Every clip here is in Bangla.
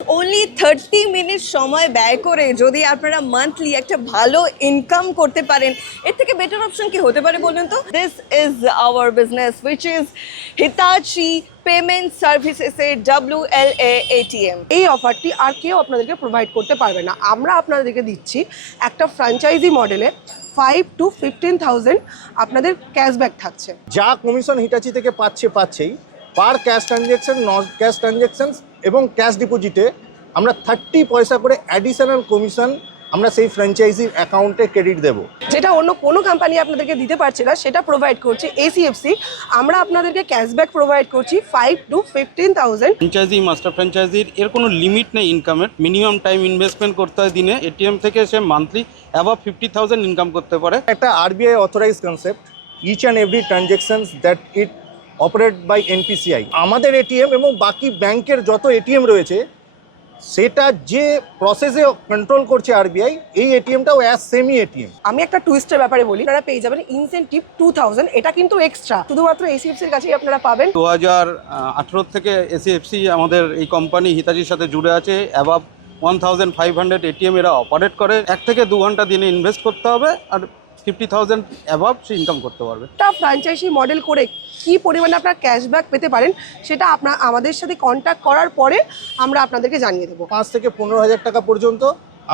only 30 মিনিট সময় ব্যয় করে যদি আপনারা মান্থলি একটা ভালো ইনকাম করতে পারেন, এর থেকে বেটার অপশন কি হতে পারে বলুন তো? This is our business which is Hitachi payment সার্ভিসেসের WLA ATM। এই অফারটি আর কেউ আপনাদেরকে প্রোভাইড করতে পারবে না। আমরা আপনাদেরকে দিচ্ছি একটা ফ্র্যাঞ্চাইজি মডেলে 5 to 15,000 আপনাদের ক্যাশব্যাক থাকছে। যা কমিশন হিটাচি থেকে পাচ্ছেই পার ক্যাশ ট্রানজ্যাকশন, নন ক্যাশ ট্রানজ্যাকশন এবং ক্যাশ ডিপোজিটে আমরা 30 পয়সা করে অ্যাডিশনাল কমিশন আমরা সেই ফ্র্যাঞ্চাইজির অ্যাকাউন্টে ক্রেডিট দেবো, যেটা অন্য কোনো কোম্পানি আপনাদেরকে দিতে পারছে না, সেটা প্রোভাইড করছে ACFC। আমরা আপনাদেরকে ক্যাশব্যাক প্রোভাইড করছি 5 to 15,000। ফ্র্যাঞ্চাইজি মাস্টার ফ্র্যাঞ্চাইজির এর কোনো লিমিট নেই ইনকামের, মিনিমাম টাইম ইনভেস্টমেন্ট করতে হয় দিনে। এটিএম থেকে সে মান্থলি অ্যাবাভ 50,000 ইনকাম করতে পারে। একটা RBI authorize concept, each and every transaction that it operate by NPCI। আমাদের এটিএম এবং বাকি ব্যাংকের যত এটিএম রয়েছে সেটা যে প্রসেসে কন্ট্রোল করছে RBI, এই এটিএমটাও অ্যাজ সেমি এটিএম। আমি একটা টুইস্টের ব্যাপারে বলি, আপনারা পেয়ে যাবেন ইনসেন্টিভ 2,000। এটা কিন্তু এক্সট্রা, শুধুমাত্র ACFCর কাছেই আপনারা পাবেন। 2018 থেকে ACFC আমাদের এই কোম্পানি হিতাচির সাথে জুড়ে আছে। অ্যাবাভ 1,500 এটিএম এরা অপারেট করে। 1 থেকে 2 ঘন্টা দিনে ইনভেস্ট করতে হবে আর 50,000 অ্যাবাভ সে ইনকাম করতে পারবে। একটা ফ্র্যাঞ্চাইজি মডেল করে কি পরিমাণে আপনারা ক্যাশব্যাক পেতে পারেন সেটা আমাদের সাথে কন্ট্যাক্ট করার পরে আমরা আপনাদেরকে জানিয়ে দেবো। 5 থেকে 15,000 টাকা পর্যন্ত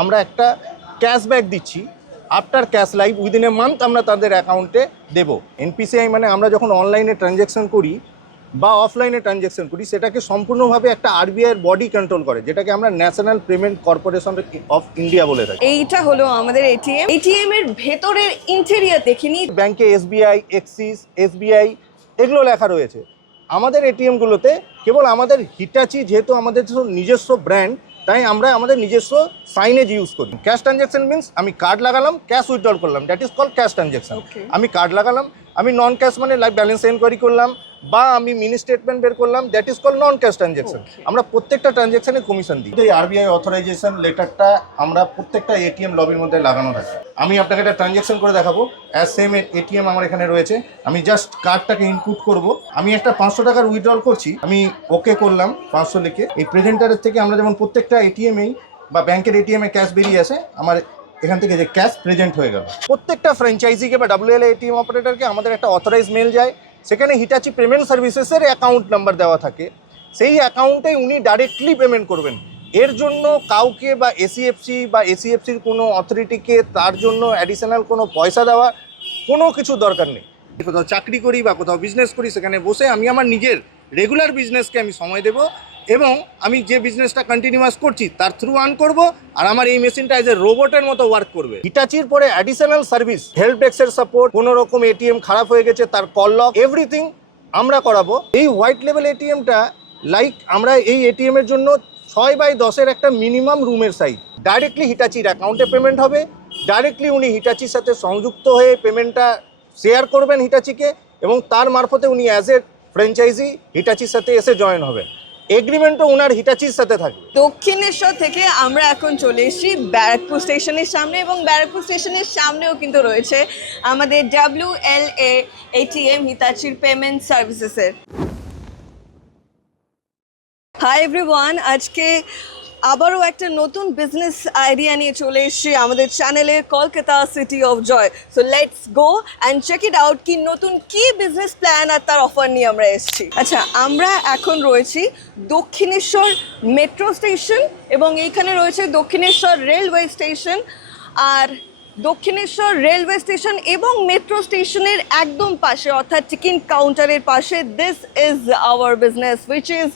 আমরা একটা ক্যাশব্যাক দিচ্ছি। After cash live within a month আমরা তাদের অ্যাকাউন্টে দেবো। NPCI মানে আমরা যখন অনলাইনে ট্রানজ্যাকশন করি বা অফলাইনে ট্রানজ্যাকশন করি, সেটাকে সম্পূর্ণভাবে একটা RBI এর বডি কন্ট্রোল করে, যেটাকে আমরা national payment corporation of India বলে থাকি। এইটা হলো আমাদের ATM এর ভেতরের ইন্টেরিয়র দেখিনি। ব্যাংকে SBI, এক্সিস, SBI এগুলো লেখা রয়েছে। আমাদের এটিএমগুলোতে কেবল আমাদের হিটাচি, যেহেতু আমাদের নিজস্ব ব্র্যান্ড, তাই আমরা আমাদের নিজস্ব সাইনেজ ইউজ করি। ক্যাশ ট্রানজ্যাকশন মিনস আমি কার্ড লাগালাম, ক্যাশ উইথড্রল করলাম, that is call cash transaction. আমি কার্ড লাগালাম, আমি নন ক্যাশ মানে লাইক ব্যালেন্স এনকোয়ারি করলাম বা আমি মিনি স্টেটমেন্ট বের করলাম, that is call non cash transaction. আমরা প্রত্যেকটা ট্রানজ্যাকশনে কমিশন দিই। এই RBI অথরাইজেশন লেটারটা আমরা প্রত্যেকটা এটিএম লবির মধ্যে লাগানো থাকে। আমি আপনাকে একটা ট্রানজ্যাকশন করে দেখাবো। অ্যাজ সেম এটিএম আমার এখানে রয়েছে। আমি জাস্ট কার্ডটাকে ইনপুট করব। আমি একটা 500 টাকার উইথড্রল করছি, আমি ওকে করলাম 500 লিখে। এই প্রেজেন্টারের থেকে আমরা যেমন প্রত্যেকটা এটিএমেই বা ব্যাংকের এটিএমে ক্যাশ বেরিয়ে আসে, আমার এখান থেকে যে ক্যাশ প্রেজেন্ট হয়ে গেল। প্রত্যেকটা ফ্র্যাঞ্চাইজিকে বা WLA ATM অপারেটরকে আমাদের একটা অথরাইজ মেল যায়, সেখানে হিটাচি পেমেন্ট সার্ভিসেসের অ্যাকাউন্ট নাম্বার দেওয়া থাকে। সেই অ্যাকাউন্টে উনি ডাইরেক্টলি পেমেন্ট করবেন। এর জন্য কাউকে বা ACFC বা ACFCর কোনো অথরিটিকে তার জন্য অ্যাডিশনাল কোনো পয়সা দেওয়া কোনো কিছু দরকার নেই। কোথাও চাকরি করি বা কোথাও বিজনেস করি, সেখানে বসে আমি আমার নিজের রেগুলার বিজনেসকে আমি সময় দেব এবং আমি যে বিজনেসটা কন্টিনিউয়াস করছি তার থ্রু আর্ন করব, আর আমার এই মেশিনটা এজ এ রোবটের মতো ওয়ার্ক করবে। হিটাচির পরে অ্যাডিশনাল সার্ভিস, হেল্প ডেস্কের সাপোর্ট, কোনো রকম এটিএম খারাপ হয়ে গেছে তার কল লক, এভরিথিং আমরা করাবো। এই হোয়াইট লেভেল এটিএমটা লাইক আমরা এই এটিএম এর জন্য 6x10 একটা মিনিমাম রুমের সাইজ। ডাইরেক্টলি হিটাচির অ্যাকাউন্টে পেমেন্ট হবে, ডাইরেক্টলি উনি হিটাচির সাথে সংযুক্ত হয়ে পেমেন্টটা শেয়ার করবেন হিটাচিকে, এবং তার মারফতে উনি অ্যাজ এ ফ্র্যাঞ্চাইজি হিটাচির সাথে এসে জয়েন হবেন। এগ্রিমেন্টও উনার হিটাচির সাথে থাকবে। দক্ষিণেশ্বর থেকে আমরা এখন চলে এসেছি ব্যারাকপুর স্টেশনের সামনে, এবং ব্যারাকপুর স্টেশনের সামনেও কিন্তু রয়েছে আমাদের WLA ATM হিতাচির পেমেন্ট সার্ভিসেসের। হাই এভরিওয়ান, আজকে আবারও একটা নতুন বিজনেস আইডিয়া নিয়ে চলে এসেছি আমাদের চ্যানেলে, Kolkata city of joy. So let's go and check it out কি নতুন কি বিজনেস প্ল্যান আর তার অফার নিয়ে আমরা এসেছি। আচ্ছা, আমরা এখন রয়েছি দক্ষিণেশ্বর মেট্রো স্টেশন, এবং এইখানে রয়েছে দক্ষিণেশ্বর রেলওয়ে স্টেশন। আর দক্ষিণেশ্বর রেলওয়ে স্টেশন এবং মেট্রো স্টেশনের একদম পাশে, অর্থাৎ টিকিট কাউন্টারের পাশে, this is our business which is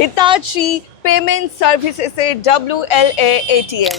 Hitachi payment সার্ভিসেসের WLA ATM।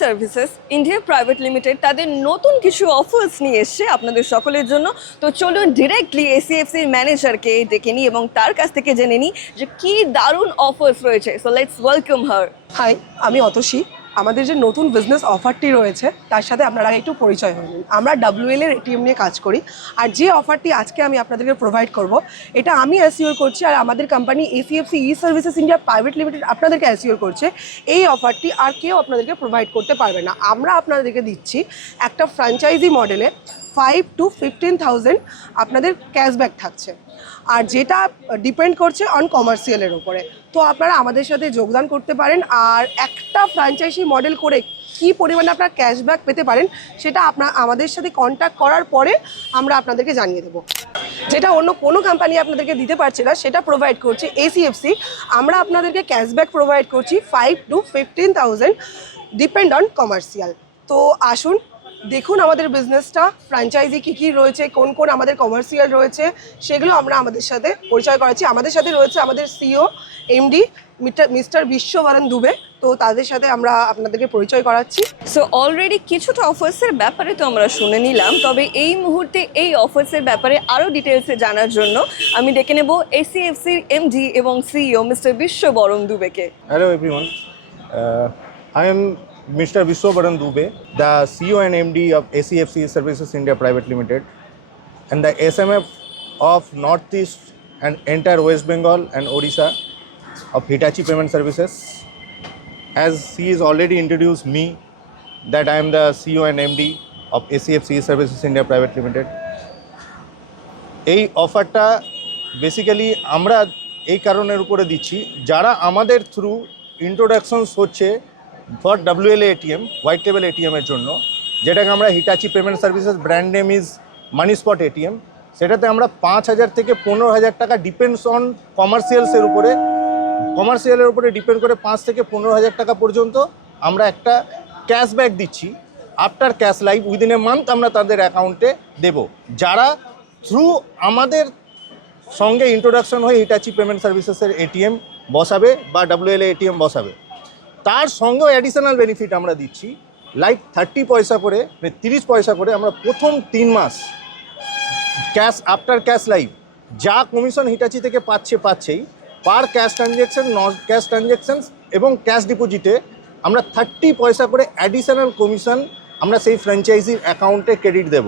Services India private limited তাদের নতুন কিছু অফার্স নিয়ে এসছে আপনাদের সকলের জন্য। তো চলুন ডিরেক্টলি ACFCর ম্যানেজারকে ডেকে নিই এবং তার কাছ থেকে জেনে নিই যে কী দারুণ অফার্স রয়েছে। So let's welcome her. Hi, আমি অতসী। আমাদের যে নতুন বিজনেস অফারটি রয়েছে তার সাথে আপনারা একটু পরিচয় হয়ে নিন। আমরা WLA ATM নিয়ে কাজ করি, আর যে অফারটি আজকে আমি আপনাদেরকে প্রোভাইড করব এটা আমি অ্যাসিওর করছি, আর আমাদের company ACFC services India private limited আপনাদেরকে অ্যাসিওর করছে। এই অফারটি আর কেউ আপনাদেরকে প্রোভাইড করতে পারবে না। আমরা আপনাদেরকে দিচ্ছি একটা ফ্র্যাঞ্চাইজি মডেলে 5 to 15,000 আপনাদের ক্যাশব্যাক থাকছে, আর যেটা ডিপেন্ড করছে অন কমার্শিয়ালের উপরে। তো আপনারা আমাদের সাথে যোগদান করতে পারেন, আর একটা ফ্র্যাঞ্চাইজি মডেল করে কী পরিমাণে আপনারা ক্যাশব্যাক পেতে পারেন সেটা আমাদের সাথে কন্ট্যাক্ট করার পরে আমরা আপনাদেরকে জানিয়ে দেবো। যেটা অন্য কোনো কোম্পানি আপনাদেরকে দিতে পারছে না সেটা প্রোভাইড করছে এসিএফসি। আমরা আপনাদেরকে ক্যাশব্যাক প্রোভাইড করছি 5 to 15,000 ডিপেন্ড অন কমার্শিয়াল। তো আসুন দেখুন আমাদের বিজনেসটা, ফ্র্যাঞ্চাইজি কী কী রয়েছে, কোন কোন আমাদের কমার্শিয়াল রয়েছে, সেগুলো আমরা আমাদের সাথে পরিচয় করাচ্ছি। আমাদের সাথে রয়েছে আমাদের সিও এমডি মিস্টার বিশ্ববরণ দুবে, তো তাদের সাথে আমরা আপনাদেরকে পরিচয় করাচ্ছি। সো অলরেডি কিছুটা অফার্সের ব্যাপারে তো আমরা শুনে নিলাম, তবে এই মুহূর্তে এই অফার্সের ব্যাপারে আরও ডিটেলসে জানার জন্য আমি ডেকে নেব এসিএফসির এমডি এবং সিইও মিস্টার বিশ্ববরণ দুবেকে। Hello everyone, I am Mr. Vishwabaran Dube, the CEO and MD of ACFC Services India Private Limited and the SMF of Northeast and entire West Bengal and Odisha of Hitachi Payment Services. As he has already introduced me, that I am the CEO and MD of ACFC Services India Private Limited. এই অফারটা বেসিক্যালি আমরা এই কারণের উপরে দিচ্ছি, যারা আমাদের থ্রু ইন্ট্রোডাকশনস হচ্ছে for WLA ATM, white level এটিএমের জন্য, যেটাকে আমরা Hitachi payment services, brand name is money spot ATM, সেটাতে আমরা 5,000 থেকে 15,000 টাকা ডিপেন্ডস অন কমার্শিয়ালের উপরে ডিপেন্ড করে 5 থেকে 15,000 টাকা পর্যন্ত আমরা একটা ক্যাশব্যাক দিচ্ছি। After cash live within a month আমরা তাদের অ্যাকাউন্টে দেব, যারা থ্রু আমাদের সঙ্গে ইন্ট্রোডাকশন হয়ে হিটাচি পেমেন্ট সার্ভিসেসের এটিএম বসাবে বা WLA এটিএম বসাবে। তার সঙ্গেও অ্যাডিশনাল বেনিফিট আমরা দিচ্ছি, লাইক 30 পয়সা করে, 30 পয়সা করে আমরা প্রথম 3 মাস ক্যাশ আফটার ক্যাশ লাইভ যা কমিশন হিটাচি থেকে পাচ্ছেই, পার ক্যাশ ট্রানজ্যাকশন, নন ক্যাশ ট্রানজ্যাকশানস এবং ক্যাশ ডিপোজিটে আমরা 30 পয়সা করে অ্যাডিশনাল কমিশন আমরা সেই ফ্র্যাঞ্চাইজির অ্যাকাউন্টে ক্রেডিট দেব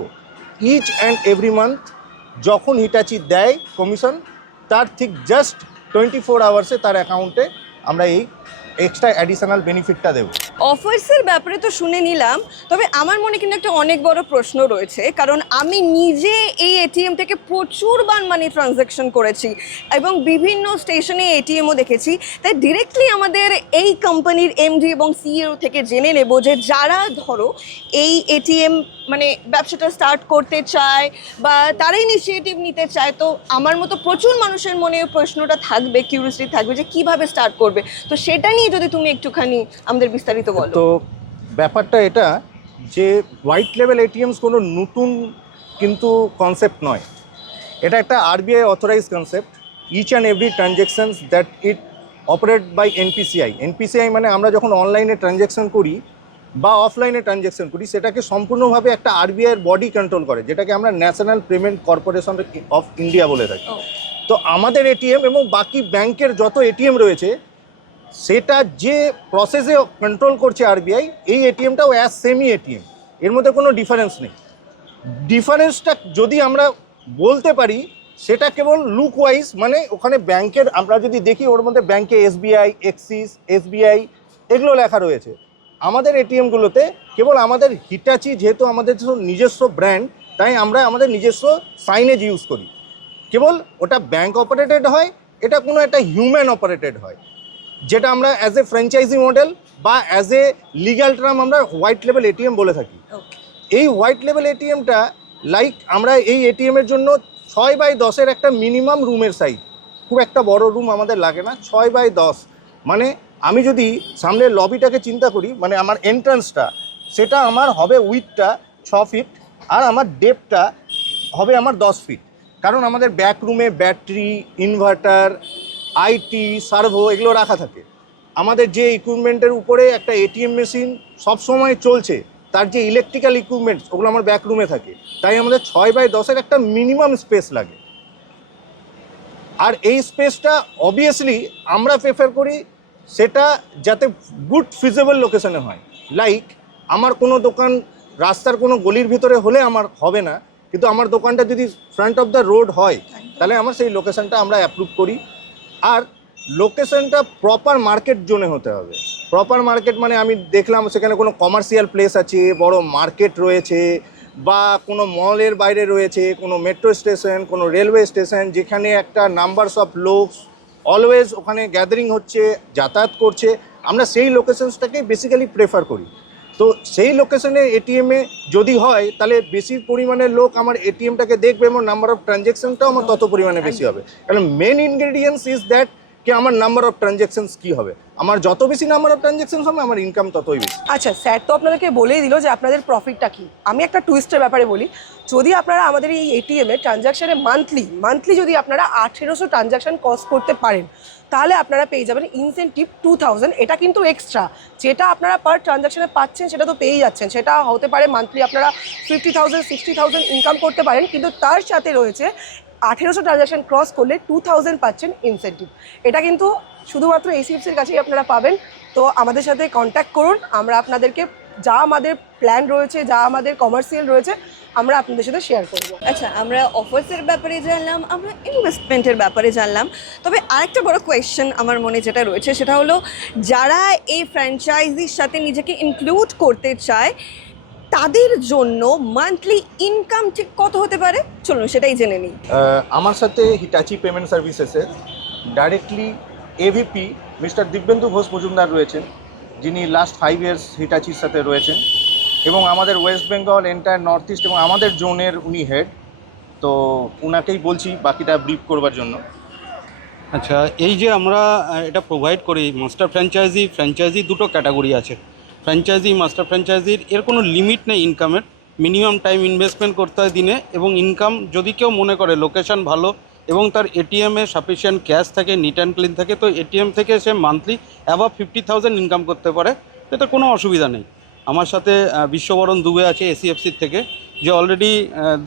ইচ অ্যান্ড এভরি মান্থ। যখন হিটাচি দেয় কমিশন, তার ঠিক জাস্ট 24 আওয়ার্সে তার অ্যাকাউন্টে আমরা এই এক্সট্রা অ্যাডিশনাল বেনিফিটটা দেবো। অফার্সের ব্যাপারে তো শুনে নিলাম, তবে আমার মনে কিন্তু একটা অনেক বড় প্রশ্ন রয়েছে, কারণ আমি নিজে এই এটিএম থেকে প্রচুরবার মানি ট্রানজ্যাকশন করেছি এবং বিভিন্ন স্টেশনে এটিএমও দেখেছি। তাই ডিরেক্টলি আমাদের এই কোম্পানির এমডি এবং সিইও থেকে জেনে নেব যে যারা ধরো এই এটিএম মানে ব্যবসাটা স্টার্ট করতে চায় বা তারা ইনিশিয়েটিভ নিতে চায়, তো আমার মতো প্রচুর মানুষের মনে প্রশ্নটা থাকবে, কিউরিয়াসিটি থাকবে যে কিভাবে স্টার্ট করবে। তো সেটা নিয়ে যদি তুমি একটুখানি আমাদের বিস্তারিত বলো। তো ব্যাপারটা এটা যে হোয়াইট লেভেল এটিএমস কোনো নতুন কিন্তু কনসেপ্ট নয়, এটা একটা RBI authorize concept. Each and every transactions that it operate by NPCI মানে আমরা যখন অনলাইনে ট্রানজ্যাকশন করি বা অফলাইনে ট্রানজ্যাকশন করি, সেটাকে সম্পূর্ণভাবে একটা RBI এর বডি কন্ট্রোল করে, যেটাকে আমরা national payment corporation of India বলে থাকি। তো আমাদের এটিএম এবং বাকি ব্যাংকের যত এটিএম রয়েছে, সেটা যে প্রসেসে কন্ট্রোল করছে RBI, এই এটিএমটাও অ্যাজ সেমি এটিএম, এর মধ্যে কোনো ডিফারেন্স নেই। ডিফারেন্সটা যদি আমরা বলতে পারি, সেটা কেবল লুক ওয়াইজ, মানে ওখানে ব্যাংকের আমরা যদি দেখি ওর মধ্যে ব্যাংকে SBI, এক্সিস, SBI এগুলো লেখা রয়েছে। আমাদের এটিএমগুলোতে কেবল আমাদের হিটাচি, যেহেতু আমাদের নিজস্ব ব্র্যান্ড, তাই আমরা আমাদের নিজস্ব সাইনেজ ইউজ করি। কেবল ওটা ব্যাংক অপারেটেড হয়, এটা কোনো একটা হিউম্যান অপারেটেড হয়, যেটা আমরা অ্যাজ এ ফ্র্যাঞ্চাইজি মডেল বা অ্যাজ এ লিগ্যাল টার্ম আমরা হোয়াইট লেভেল এটিএম বলে থাকি। এই হোয়াইট লেভেল এটিএমটা লাইক আমরা এই এটিএমের জন্য 6x10 একটা মিনিমাম রুমের সাইজ, খুব একটা বড় রুম আমাদের লাগে না। 6x10 মানে আমি যদি সামনের লবিটাকে চিন্তা করি, মানে আমার এন্ট্রান্সটা সেটা আমার হবে উইথটা 6 ফিট আর আমার ডেপথটা হবে আমার 10 ফিট, কারণ আমাদের ব্যাক রুমে ব্যাটারি, ইনভার্টার, আইটি, সার্ভো এগুলো রাখা থাকে। আমাদের যে ইকুইপমেন্টের উপরে একটা এটিএম মেশিন সবসময় চলছে, তার যে ইলেকট্রিক্যাল ইকুইপমেন্টস ওগুলো আমার ব্যাক রুমে থাকে, তাই আমাদের 6x10 একটা মিনিমাম স্পেস লাগে। আর এই স্পেসটা অবভিয়াসলি আমরা প্রেফার করি সেটা যাতে গুড ফিজেবল লোকেশনে হয়। লাইক আমার কোনো দোকান রাস্তার কোনো গলির ভিতরে হলে আমার হবে না, কিন্তু আমার দোকানটা যদি ফ্রন্ট অফ দ্য রোড হয়, তাহলে আমার সেই লোকেশনটা আমরা অ্যাপ্রুভ করি। আর লোকেশনটা প্রপার মার্কেট জোনে হতে হবে। প্রপার মার্কেট মানে আমি দেখলাম সেখানে কোনো কমার্শিয়াল প্লেস আছে, বড় মার্কেট রয়েছে, বা কোনো মলের বাইরে রয়েছে, কোনো মেট্রো স্টেশন, কোনো রেলওয়ে স্টেশন, যেখানে একটা নাম্বারস অফ লোকস অলওয়েজ ওখানে গ্যাদারিং হচ্ছে, যাতায়াত করছে, আমরা সেই লোকেশনসটাকে বেসিক্যালি প্রেফার করি। তো সেই লোকেশনে এটিএমে যদি হয় তাহলে বেশি পরিমাণের লোক আমার এটিএমটাকে দেখবে এবং নাম্বার অফ ট্রানজ্যাকশনটাও আমার তত পরিমাণে বেশি হবে। কারণ মেন ইনগ্রেডিয়েন্টস ইজ দ্যাট কি আমার নাম্বার অফ ট্রানজ্যাকশনস কী হবে, আমার যত বেশি নাম্বার অফ ট্রানজ্যাকশনস হবে আমার ইনকাম ততই বেশি। আচ্ছা স্যার তো আপনাদেরকে বলেই দিল যে আপনাদের প্রফিটটা কি। আমি একটা টুইস্টের ব্যাপারে বলি, যদি আপনারা আমাদের এই এটিএমে ট্রানজ্যাকশানে মান্থলি যদি আপনারা 1800 ট্রানজ্যাকশন কস্ট করতে পারেন তাহলে আপনারা পেয়ে যাবেন ইনসেন্টিভ 2000। এটা কিন্তু এক্সট্রা, যেটা আপনারা পার ট্রানজ্যাকশনে পাচ্ছেন সেটা তো পেয়েই যাচ্ছেন। সেটা হতে পারে মান্থলি আপনারা 50,000 60,000 ইনকাম করতে পারেন, কিন্তু তার সাথে রয়েছে 1800 ট্রানজ্যাকশন ক্রস করলে 2000 পাচ্ছেন ইনসেন্টিভ। এটা কিন্তু শুধুমাত্র এসিএফসির কাছেই আপনারা পাবেন। তো আমাদের সাথে কন্ট্যাক্ট করুন, আমরা আপনাদেরকে যা আমাদের প্ল্যান রয়েছে, যা আমাদের কমার্শিয়াল রয়েছে, আমরা আপনাদের সাথে শেয়ার করব। আচ্ছা, আমরা অফার্সের ব্যাপারে জানলাম, আমরা ইনভেস্টমেন্টের ব্যাপারে জানলাম, তবে আরেকটা বড় কোয়েশ্চেন আমার মনে যেটা রয়েছে সেটা হলো যারা এই ফ্র্যাঞ্চাইজির সাথে নিজেকে ইনক্লুড করতে চায় তাদের জন্য মান্থলি ইনকাম ঠিক কত হতে পারে, চলুন সেটাই জেনে নিই। আমার সাথে হিটাচি পেমেন্ট সার্ভিসেসের directly AVP mister Dibyendu Ghosh Majumdar রয়েছেন, যিনি লাস্ট 5 ইয়ার্স হিটাচির সাথে রয়েছেন, এবং আমাদের West Bengal, entire north east এবং আমাদের জোনের উনি হেড। তো উনাকেই বলছি বাকিটা ব্রিফ করবার জন্য। আচ্ছা, এই যে আমরা এটা প্রোভাইড করি মাস্টার ফ্র্যাঞ্চাইজি দুটো ক্যাটাগরি আছে। ফ্র্যাঞ্চাইজি, মাস্টার ফ্র্যাঞ্চাইজির এর কোনো লিমিট নেই ইনকামের, মিনিমাম টাইম ইনভেস্টমেন্ট করতে হয় দিনে, এবং ইনকাম যদি কেউ মনে করে লোকেশন ভালো এবং তার এটিএমে সাফিসিয়েন্ট ক্যাশ থাকে, নিট অ্যান্ড ক্লিন থাকে, তো এটিএম থেকে সে মান্থলি অ্যাবাভ 50,000 ইনকাম করতে পারে, এতে কোনো অসুবিধা নেই। আমার সাথে বিশ্ববরণ দুবে আছে এসিএফসির থেকে, যে অলরেডি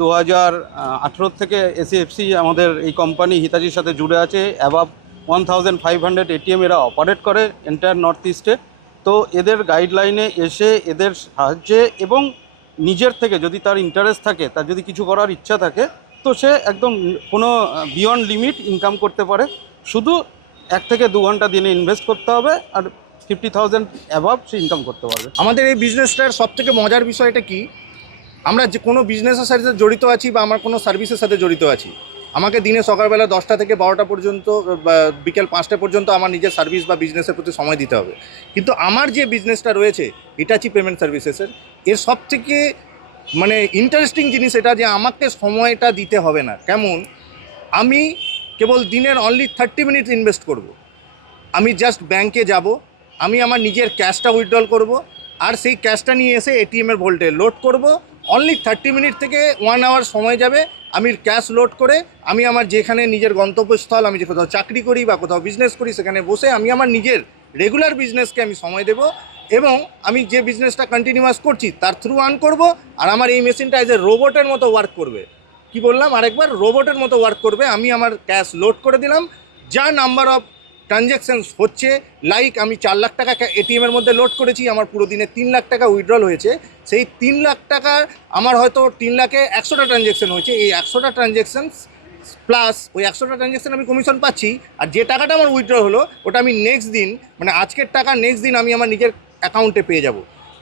2018 থেকে এসিএফসি আমাদের এই কোম্পানি হিতাচির সাথে জুড়ে আছে। অ্যাবাভ 1500 এটিএম এরা অপারেট করে এন্টায়ার নর্থ ইস্টে। তো এদের গাইডলাইনে এসে এদের সাহায্যে এবং নিজের থেকে যদি তার ইন্টারেস্ট থাকে, তার যদি কিছু করার ইচ্ছা থাকে, তো সে একদম কোনো বিয়ন্ড লিমিট ইনকাম করতে পারে। শুধু 1 থেকে 2 ঘন্টা দিনে ইনভেস্ট করতে হবে আর 50,000 অ্যাবাভ সে ইনকাম করতে পারবে। আমাদের এই বিজনেসটার সবথেকে মজার বিষয়টা কি, আমরা যে কোনো বিজনেসের সাথে জড়িত আছি বা আমার কোনো সার্ভিসের সাথে জড়িত আছি, আমাকে দিনে সকালবেলা 10টা থেকে 12টা পর্যন্ত বা বিকেল 5টা পর্যন্ত আমার নিজের সার্ভিস বা বিজনেসের প্রতি সময় দিতে হবে। কিন্তু আমার যে বিজনেসটা রয়েছে হিটাচি পেমেন্ট সার্ভিসেসের, এর সবথেকে মানে ইন্টারেস্টিং জিনিস এটা যে আমাকে সময়টা দিতে হবে না। কেমন, আমি কেবল দিনের অনলি 30 মিনিট ইনভেস্ট করব। আমি জাস্ট ব্যাংকে যাব, আমি আমার নিজের ক্যাশটা উইথড্রল করব, আর সেই ক্যাশটা নিয়ে এসে এটিএমের ভোল্টে লোড করব। অনলি 30 মিনিট থেকে 1 আওয়ার সময় যাবে, আমি ক্যাশ লোড করে আমি আমার যেখানে নিজের গন্তব্যস্থল, আমি যে কোথাও চাকরি করি বা কোথাও বিজনেস করি, সেখানে বসে আমি আমার নিজের রেগুলার বিজনেসকে আমি সময় দেব, এবং আমি যে বিজনেসটা কন্টিনিউয়াস করছি তার থ্রু আর্ন করব। আর আমার এই মেশিনটা এজ এ রোবটের মতো ওয়ার্ক করবে। কি বললাম আরেকবার, রোবটের মতো ওয়ার্ক করবে। আমি আমার ক্যাশ লোড করে দিলাম, যা নাম্বার অফ ট্রানজ্যাকশানস হচ্ছে, লাইক আমি 4 লাখ টাকা এটিএমের মধ্যে লোড করেছি, আমার পুরো দিনে 3 লাখ টাকা উইথড্রল হয়েছে। সেই 3 লাখ টাকার আমার হয়তো 3 লাখে 100টা ট্রানজ্যাকশান হয়েছে। এই 100টা ট্রানজ্যাকশানস প্লাস ওই 100টা ট্রানজ্যাকশান আমি কমিশন পাচ্ছি, আর যে টাকাটা আমার উইথড্র হলো ওটা আমি নেক্সট দিন, মানে আজকের টাকা নেক্সট দিন আমি আমার নিজের অ্যাকাউন্টে পেয়ে যাব,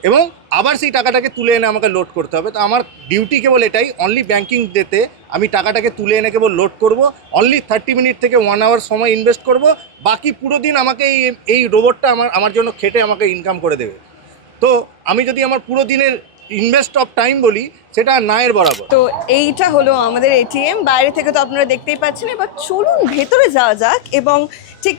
এবং আবার সেই টাকাটাকে তুলে এনে আমাকে লোড করতে হবে। তো আমার ডিউটি কেবল এটাই, অনলি ব্যাংকিং ডেতে আমি টাকাটাকে তুলে এনে কেবল লোড করব, অনলি 30 মিনিট থেকে 1 আওয়ার সময় ইনভেস্ট করব, বাকি পুরো দিন আমাকে এই রোবটটা আমার জন্য খেটে আমাকে ইনকাম করে দেবে। তো আমি যদি আমার পুরো দিনের ইনভেস্ট অফ টাইম বলি, সেটা নায়ের বরাবর। তো এইটা হলো আমাদের এটিএম, বাইরে থেকে তো আপনারা দেখতেই পাচ্ছেন। এবার চলুন ভেতরে যাওয়া যাক এবং ঠিক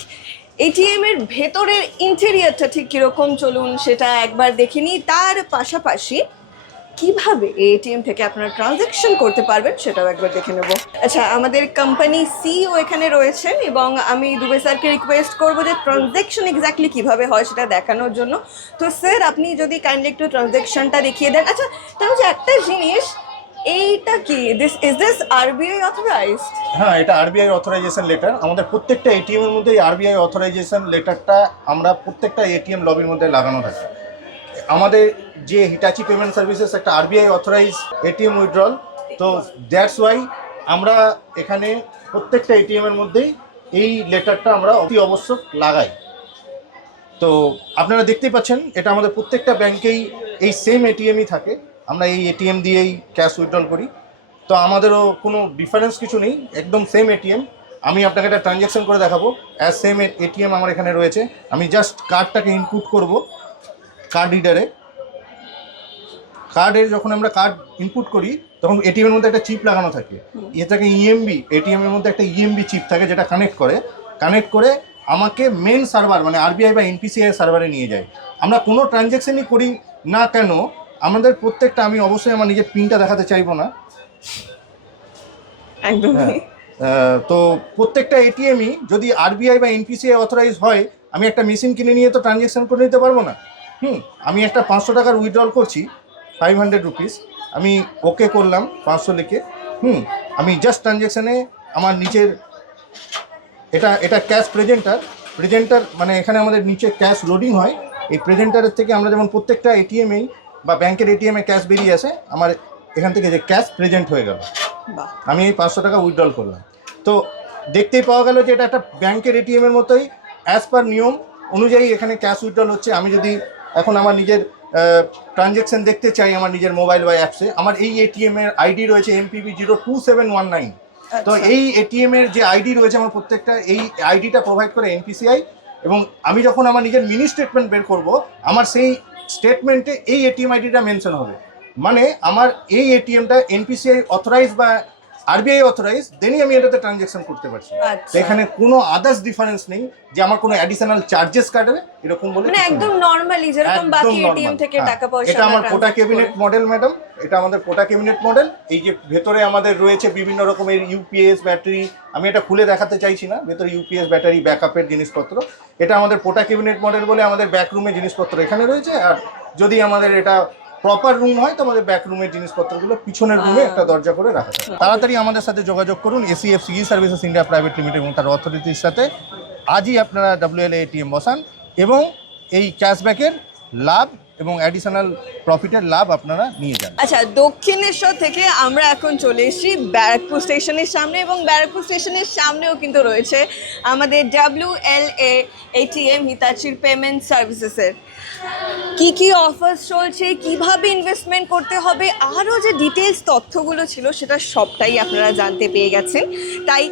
এটিএম এর ভেতরের ইন্টেরিয়রটা ঠিক কীরকম চলুন সেটা একবার দেখে নিই। তার পাশাপাশি কিভাবে এটিএম থেকে আপনারা ট্রানজ্যাকশন করতে পারবেন সেটাও একবার দেখে নেব। আচ্ছা, আমাদের কোম্পানি সিইও এখানে রয়েছেন এবং আমি দুবে স্যারকে রিকোয়েস্ট করবো যে ট্রানজ্যাকশন এক্স্যাক্টলি কীভাবে হয় সেটা দেখানোর জন্য। তো স্যার, আপনি যদি কাইন্ডলি একটু ট্রানজ্যাকশনটা দেখিয়ে দেন। আচ্ছা, তাহলে যে একটা জিনিস, এইটা কি, দিস আরবিআই অথরাইজড? হ্যাঁ, এটা আরবিআই অথরাইজেশন লেটার। আমাদের প্রত্যেকটা এটিএম এর মধ্যে এই আরবিআই অথরাইজেশন লেটারটা আমরা প্রত্যেকটা এটিএম লবির মধ্যে লাগানো থাকে। আমাদের যে হিটাচি পেমেন্ট সার্ভিসেস একটা আরবিআই অথরাইজ এটিএম উইথড্রল, তো দ্যাটস ওয়াই আমরা এখানে প্রত্যেকটা এটিএম এর মধ্যেই এই লেটারটা আমরা অতি অবশ্যক লাগাই। তো আপনারা দেখতেই পাচ্ছেন, এটা আমাদের প্রত্যেকটা ব্যাংকেই এই সেম এটিএমই থাকে। আমরা এই এটিএম দিয়েই ক্যাশ উইথড্রল করি। তো আমাদেরও কোনো ডিফারেন্স কিছু নেই, একদম সেম এটিএম। আমি আপনাকে একটা ট্রানজ্যাকশন করে দেখাবো, অ্যাজ সেম এটিএম আমার এখানে রয়েছে। আমি জাস্ট কার্ডটাকে ইনপুট করব কার্ড রিডারে। কার্ডের যখন আমরা কার্ড ইনপুট করি তখন এটিএমের মধ্যে একটা চিপ লাগানো থাকে, এটাকে ইএমবি, এটিএমের মধ্যে একটা ইএমবি চিপ থাকে যেটা কানেক্ট করে আমাকে মেন সার্ভার মানে আরবিআই বা এনপিসিআই সার্ভারে নিয়ে যায়। আমরা কোনো ট্রানজ্যাকশনই করি না কেন, আমাদের প্রত্যেকটা, আমি অবশ্যই আমার নিজের পিনটা দেখাতে চাইবো না, একদমই। তো প্রত্যেকটা এটিএমই যদি আরবিআই বা এনপিসিআই অথরাইজ হয়, আমি একটা মেশিন কিনে নিয়ে তো ট্রানজ্যাকশন করে নিতে পারবো না। আমি একটা 500 টাকার উইথড্রল করছি, 500 রুপিস, আমি ওকে করলাম 500 লিখে। আমি জাস্ট ট্রানজ্যাকশানে আমার নিচের এটা ক্যাশ প্রেজেন্টার মানে এখানে আমাদের নিচে ক্যাশ লোডিং হয়। এই প্রেজেন্টারের থেকে আমরা যেমন প্রত্যেকটা এটিএমেই বা ব্যাংকের এটিএমে ক্যাশ বেরিয়ে আসে, আমার এখান থেকে যে ক্যাশ প্রেজেন্ট হয়ে গেল, বাহ, আমি এই 500 টাকা উইথড্রল করলাম। তো দেখতেই পাওয়া গেল যে এটা একটা ব্যাংকের এটিএমের মতোই, অ্যাজ পার নিয়ম অনুযায়ী এখানে ক্যাশ উইথড্রল হচ্ছে। আমি যদি এখন আমার নিজের ট্রানজ্যাকশন দেখতে চাই আমার নিজের মোবাইল বা অ্যাপসে, আমার এই এটিএমের আইডি রয়েছে MPB02719। তো এই এটিএমের যে আইডি রয়েছে আমার প্রত্যেকটা, এই আইডিটা প্রোভাইড করে এনপিসিআই, এবং আমি যখন আমার নিজের মিনি স্টেটমেন্ট বের করব, আমার সেই স্টেটমেন্টে এই এটিএম আইডিটা মেনশন হবে। মানে আমার এই এটিএমটা এনপিসিআই অথরাইজ বা আরবিআই অথরাইজ, দেনই আমি এটাতে ট্রানজ্যাকশন করতে পারছি। তো এখানে কোনো আদার্স ডিফারেন্স নেই যে আমার কোনো অ্যাডিশনাল চার্জেস কাটবে এরকম বলে, মানে একদম নরমালি যেরকম বাকি এটিএম থেকে টাকা পয়সা। এটা আমার পোটা ক্যাবিনেট মডেল ম্যাডাম, এটা আমাদের পোটা ক্যাবিনেট মডেল। এই যে ভেতরে আমাদের রয়েছে বিভিন্ন রকমের ইউপিএস ব্যাটারি, আমি এটা খুলে দেখাতে চাইছি না, ভেতরে ইউপিএস ব্যাটারি ব্যাকআপের জিনিসপত্র। এটা আমাদের পোটা ক্যাবিনেট মডেল বলে আমাদের ব্যাক রুমে জিনিসপত্র এখানে রয়েছে। আর যদি আমাদের এটা প্রপার রুম হয় তো আমাদের ব্যাক রুমের জিনিসপত্রগুলো পিছনের রুমে একটা দরজা করে রাখা থাকে। তাড়াতাড়ি আমাদের সাথে যোগাযোগ করুন এসিএফসি সার্ভিসেস ইন্ডিয়া প্রাইভেট লিমিটেড এবং তার অথরিটির সাথে। আজই আপনারা WLA এটিএম বসান এবং এই ক্যাশব্যাকের লাভ এবং অ্যাডিশনাল প্রফিটের লাভ আপনারা নিয়ে যান। আচ্ছা, দক্ষিণেশ্বর থেকে আমরা এখন চলে এসেছি ব্যারাকপুর স্টেশনের সামনে, এবং ব্যারাকপুর স্টেশনের সামনেও কিন্তু রয়েছে আমাদের WLA এটিএম হিতাচির পেমেন্ট সার্ভিসেসের। কি কি অফার চলছে, কিভাবে ইনভেস্টমেন্ট করতে হবে, আরও যে ডিটেলস তথ্যগুলো ছিল সেটা সবটাই আপনারা জানতে পেয়ে গেছেন। তাই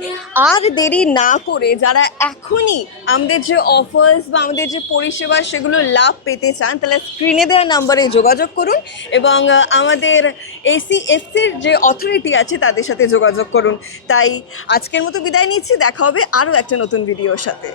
আর দেরি না করে যারা এখনই আমাদের যে অফার্স বা আমাদের যে পরিষেবা সেগুলো লাভ পেতে চান, তাহলে স্ক্রিনে দেওয়া নাম্বারে যোগাযোগ করুন এবং আমাদের এসিএফসির যে অথরিটি আছে তাদের সাথে যোগাযোগ করুন। তাই আজকের মতো বিদায় নিচ্ছি, দেখা হবে আরও একটা নতুন ভিডিওর সাথে।